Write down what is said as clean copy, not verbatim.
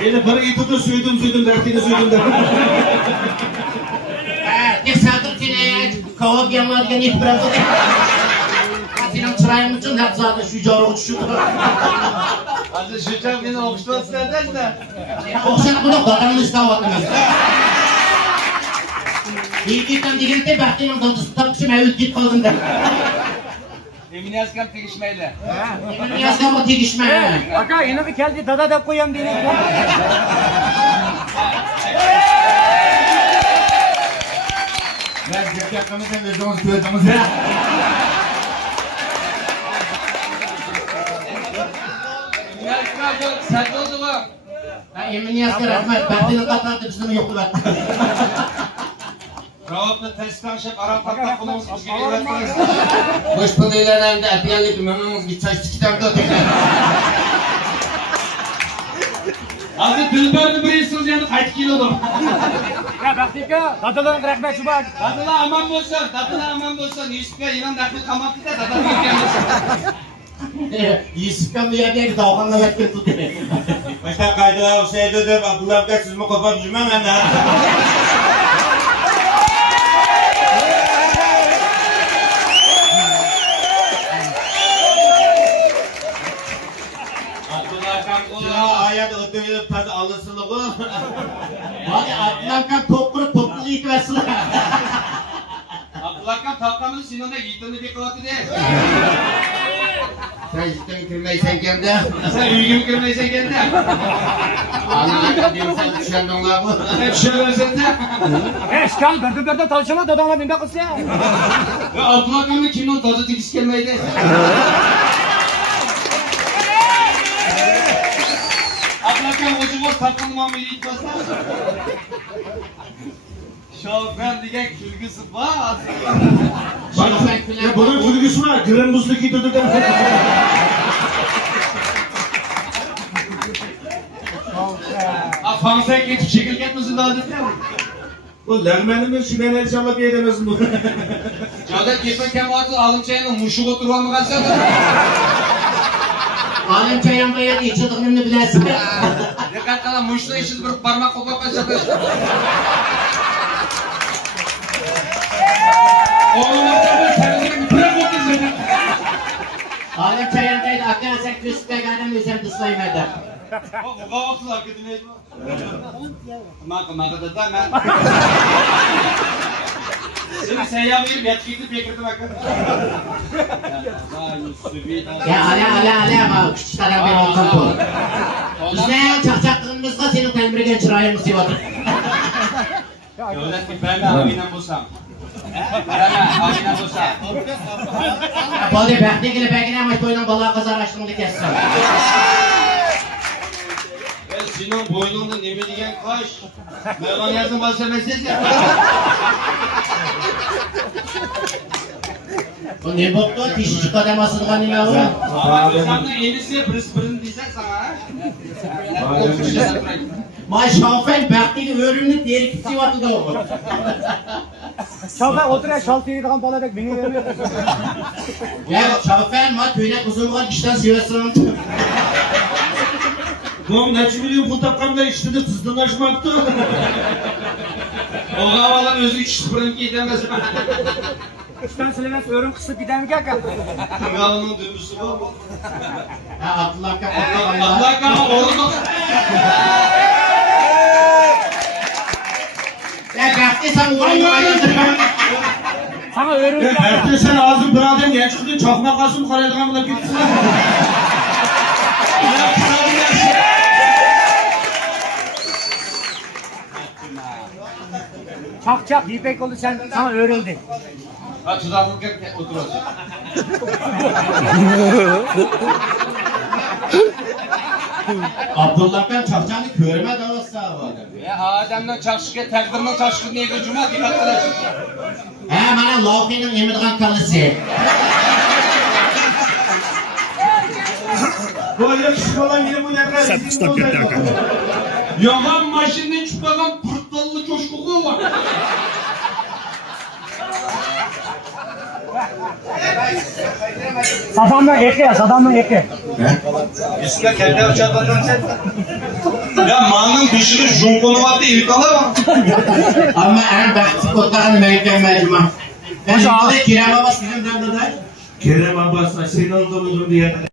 Beni para yıkıdı süydüm dertini süydüm dertini. Ne sadır seni kavak yanlarken ilk bıraktı. Senin çırayın için hep zaten şu cara uçuşuyor. Hadi şu çam beni okuşması nereden de? Okşak bunu kadının üstüne bakmıyoruz. İlkten digildi baktığım dandısı takışım evvel git kaldım da. Emin yazgam tegişmeyle. Emin yazgam o tegişme. Aka yine bir geldi dada da koyayım diye. Ben zekakamızdan özümüz köyümüzden. Emin yazgam sen de oldu mu? Emin yazgam rahmet. Baktığını katardı bizim yoktu ben. Cevapla test tanışıp Arap hatta kulağımız bir şey yapmayız. Boş pıdıylardan da etiyenlik memnunuz bir çay çıkıdan da tekrar. Hadi Dilber'de bir insan yanı kaç kilo Ya baktık dadaların rahmet şu bak. Dadıla aman bolsun. Yusuf'a inan dakika kamattı da dada bir gelmesin. Yusuf'tan bir yerde dağıkanla bekle tut. Başta kaydılar o şeyde de Abdullah Bey sizimi kopar cümle ben de. Ya ayet ötüyor tadı alısılığı. Hadi atlankan toplu yıkmasın. Abdülhakan tapkamını Sinan'a gittiğinde bir kıvatı değil. Sen cidden kırmaysan kendi. Sen ülgüm kırmaysan kendine. Ana diyorum sen düşen donlar bu. Ne düşürürsen de. Eşkan berde tavşana dadana binde kız ya. Ya Abdülhakan'ın kimden tadı dikiş gelmeydi. Abdülhakan hoca boz tapkanı mamayı yitmezsen. Şoför diye külgüsü var. Ya bunun külgüsü var. Güren buzlu gidiyordu da. Afansa geçip şekil getmesin daha dedi. O lagmeninin şu enerji alıp yedemezsin bu. Cadet gitmeken vakti alım çayının muşuk oturuğa mı kalsa da? Alem çayan bayan içirdiklerini bilersin. Dikkat kala muşlu işsiz bir parmak kopar kaçadı. Oğlum ortada kendini bırak o dizini. Alem çayan bayan akıllı küspe ganem üzerinde ıslayım eder. Bu kavaklı hakikaten neydi bu? Maka da ben. Sen yapayım yetkili bekirdi bakın. Ya ale ama küçük taraf bir olsan bu. Biz ne çakçaklığımızda senin tembrigen çırağımız yiyordu. Devlet ki ben abine bulsam. Ben abine bulsam. Bode bekle bekle ama koyunun balığa kazar açtığını kessem. Sinan boynunda ne bilgen kaş. Mervan yazın başa mesaj ya. O ne boktu? Dişçi kademasını kanına var. Abi sen de yenisi pırın diysen sana. Ma şafen bekle öğrünü deri kitsi vardı da o. Şalka oturuyor şalkı yediğin baladek beni vermiyor. Ya şafen ma köyüne kuzulgan işten sivasın. Bu ne milyon bu tapkamda işte de tızdınaşmaktı. O havalar özü kişilerin gidemez. İşten söylemez örüm kısıp gider mi kaka? Havalanın dönüşü bu. Ya Abdullah Kaka. Allah kahve oğlum. Ya bekle sen uğrayın ayırdır. Sana örüm kaka. Ertuğrul sen ağzın birader genç kızı çakmak asım karaydıgan buna gitsin. Çak ipek oldu sen sana örüldü. Ha tuzaklık hep oturuyorsun. Abdullah Kaka çakçanı körme davası var. Ya Adem'den çarşıya takdırman çarşıya niye göcüme dikkat edin. He bana lavkinin emirgan kalısı. Bu öyle kişi olan yine bu ne kadar Sapıksak gitti hakikaten. Yaman maşından çıkan pırtlalı coşkulu var. Sadamdan eke ya sadamdan eke. Üstüne kendi uçaklardan sen. Ya mağının dışını junkonu var diye evit alamam. Ama en baktı kotlağın mükemmel cuma. Ben şimdi Kerem Abbas bizim döndüler. Kerem Abbas'la senin olduğunu diye